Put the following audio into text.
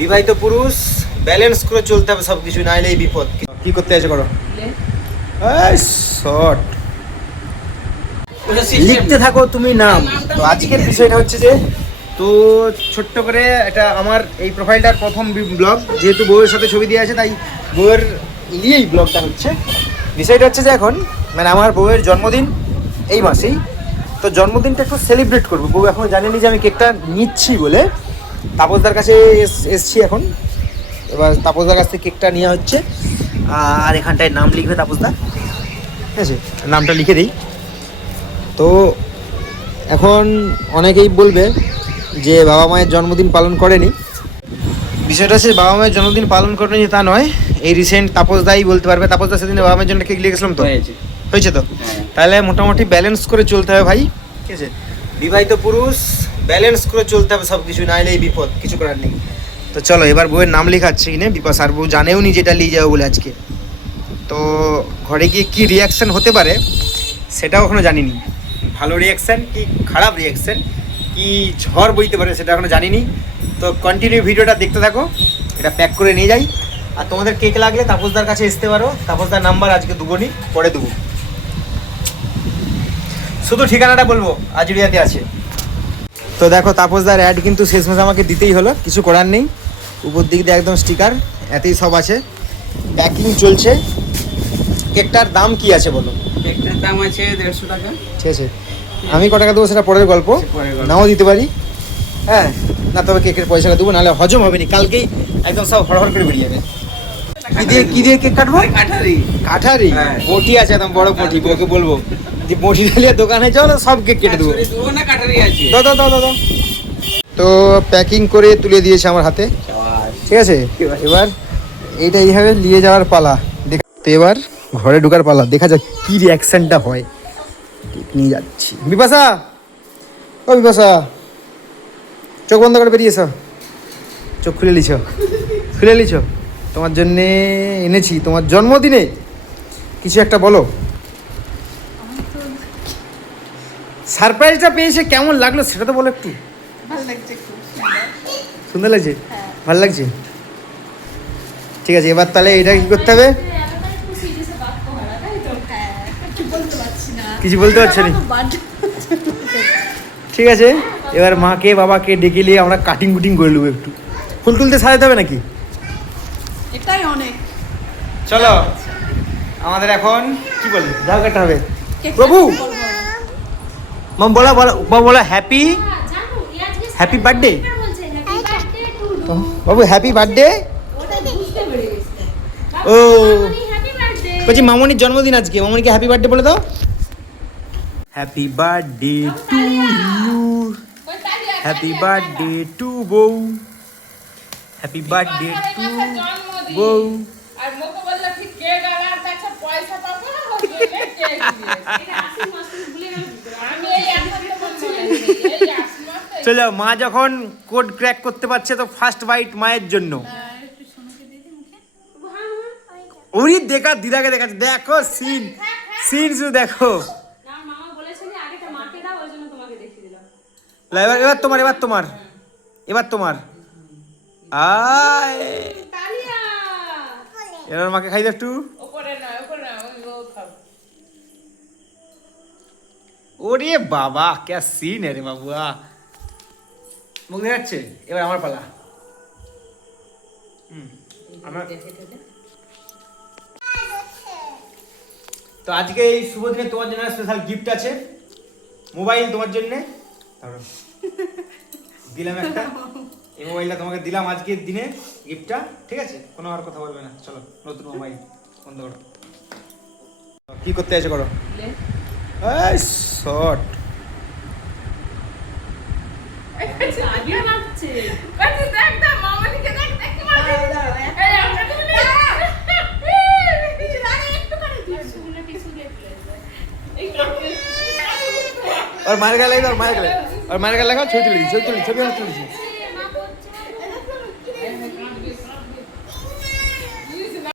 বিবাহিত পুরুষ ব্যালেন্স করে চলতে হবে সব কিছু নাইলে বিপদ। কি করতে আছে করো? শর্ট লিখতে থাকো তুমি নাম। তো আজকের বিষয়টা হচ্ছে যে, তো ছোট্ট করে এটা আমার এই প্রোফাইলটার প্রথম ব্লগ যেহেতু বউয়ের সাথে ছবি দিয়ে আছে, তাই বউয়ের নিয়েই ব্লগটা হচ্ছে। বিষয়টা হচ্ছে যে এখন মানে আমার বউয়ের জন্মদিন এই মাসেই, তো জন্মদিনটা একটু সেলিব্রেট করব। বউ এখনও জানেনি যে আমি কেকটা নিচ্ছি বলে। তাপসদার কাছে এস- এসছি এখন। এবার তাপসদার কাছ থেকে কেকটা নেওয়া হচ্ছে। আর এখানটায় নাম লিখবে তাপসদা। ঠিক আছে? নামটা লিখে দিই। তো এখন অনেকেই বলবে যে বাবা মায়ের জন্মদিন পালন করেনি। বিষয়টা হচ্ছে বাবা মায়ের জন্মদিন পালন করেনি তা নয়। এই রিসেন্ট তাপসদাই বলতে পারবে। তাপসদা সেদিন বাবা মায়ের জন্য কেক লিখেছিলাম তো? হয়েছে। হয়েছে তো? হ্যাঁ। তাহলে মোটামুটি ব্যালেন্স করে চলতে হবে ভাই। ঠিক আছে? বিবাহিত পুরুষ ব্যালেন্স করে চলতে হবে সব কিছু নাইলে এই বিপদ, কিছু করার নেই। তো চলো, এবার বইয়ের নাম লেখাচ্ছে কিনে বিপাস আর বউ জানেও নি যেটা নিয়ে যাব বলে আজকে। তো ঘরে গিয়ে কী রিয়াকশান হতে পারে, সেটাও এখনও জানিনি। ভালো রিয়াকশান কি খারাপ রিয়াকশান কি ঝড় বইতে পারে সেটা এখনও জানিনি। তো কন্টিনিউ ভিডিওটা দেখতে থাকো, এটা প্যাক করে নিয়ে যাই। আর তোমাদের কেক লাগলে তাপসদার কাছে আসতে পারো। তাপসদার নাম্বার আজকে দুবনি পরে দেবো। শুধু ঠিকানাটা বলব, আজুরিয়াতে আছে। তো দেখো তাপসদার অ্যাড কিন্তু শেষমেশ আমাকে দিতেই হলো কিছু করার নেই। উপর দিক দিয়ে একদম স্টিকার এতেই সব আছে। প্যাকিং চলছে। কেকটার দাম কি আছে বলো? কেকটার দাম আছে দেড়শো টাকা। ঠিক আছে। আমি ক টাকা দেবো সেটা পরের গল্প। গল্প। নাও দিতে পারি। হ্যাঁ না তবে কেকের পয়সাটা দেবো নাহলে হজম হবে না। কালকেই একদম সব হড়হড় করে বেরিয়ে যাবে। কি দিয়ে কি দিয়ে কেক কাটবো? কাঠারি। কাঠারি? হ্যাঁ। বটি আছে একদম বড় বটি ওকে বলব। যে বটি ঢালিয়ে দোকানে চলো সব কেক কেটে দেবো। না কাঠারি আছে? দাও দাও দাও দাও। তো প্যাকিং করে তুলে দিয়েছে আমার হাতে। ঠিক আছে? এবার। এইটা এইভাবে নিয়ে যাওয়ার পালা। তো এবার ঘরে ঢোকার পালা। দেখা যাক কি রিয়াকশনটা হয়। নিয়ে যাচ্ছি। বিপাশা! ও বিপাশা! চোখ বন্ধ করে বেরিয়েছ চোখ খুলে লিছ খুলে লিছ তোমার জন্যে এনেছি তোমার জন্মদিনে। কিছু একটা বলো। সারপ্রাইজটা পেয়েছে কেমন লাগল সেটা তো বলো একটু। ভালো লাগছে খুব সুন্দর। লাগছে? হ্যাঁ। ভালো লাগছে? ঠিক আছে এবার তাহলে এটা কি করতে হবে? হ্যাঁ। কিছু বলতে পারছ না? ঠিক আছে এবার মাকে বাবাকে ডেকে নিয়ে আমরা কাটিং কুটিং করে নেব একটু। ফুল তুলতে সাজাতে হবে নাকি? চলো আমাদের এখন কি বলে যাও কাটা হবে। প্রভু! মাম বলা বলা বাবা বলা হ্যাপি হ্যাপি বার্থডে বাবু হ্যাপি বার্থডে ও। বলছি মামনির জন্মদিন আজকে। মামনিকে হ্যাপি বার্থডে বলে দাও। Happy birthday to you happy birthday to বউ। হ্যাপি বার্থডে টু বউ আর মোকে বলল ঠিক কেক পয়সা পাবো হোটেলে কেক আমি এই একমাত্র বলছি এই একমাত্র চলো মা যখন কোড ক্র্যাক করতে পারছে তো ফার্স্ট বাইট মায়ের জন্য। ওরই দেখা দিদাকে দেখাচ্ছে দেখো সিন সিন শুধু দেখো। এবার এবার তোমার এবার তোমার এবার তোমার। আয়। এবার মাকে খাই দাও একটু ওপরে নয় ওপরে নয় ওই ও খাব ওরে বাবা কে সিন রে বাবুয়া মুখ দেখাচ্ছে? এবার আমার পালা। আমার তো আজকে এই শুভ দিনে তোমার জন্য স্পেশাল গিফট আছে। মোবাইল তোমার জন্য। দিলাম একটা। এই মোবাইলটা তোমাকে দিলাম আজকের দিনে গিফটটা ঠিক আছে? কোনো আর কথা বলবে না। চলো, নতুন মোবাইল বন্ধ করো। কি করতে আছে করো? এই শর্ট বলছি, দেখ না, মামনিকে দেখ, দেখ কি মারবে। এই, আমরা তো বলি, আরে, একটুখানি দিও। এই কাকে- और मार गया लगेगा और मार गया और मार गया लगा छवि तुली छवि तुली छवि तुली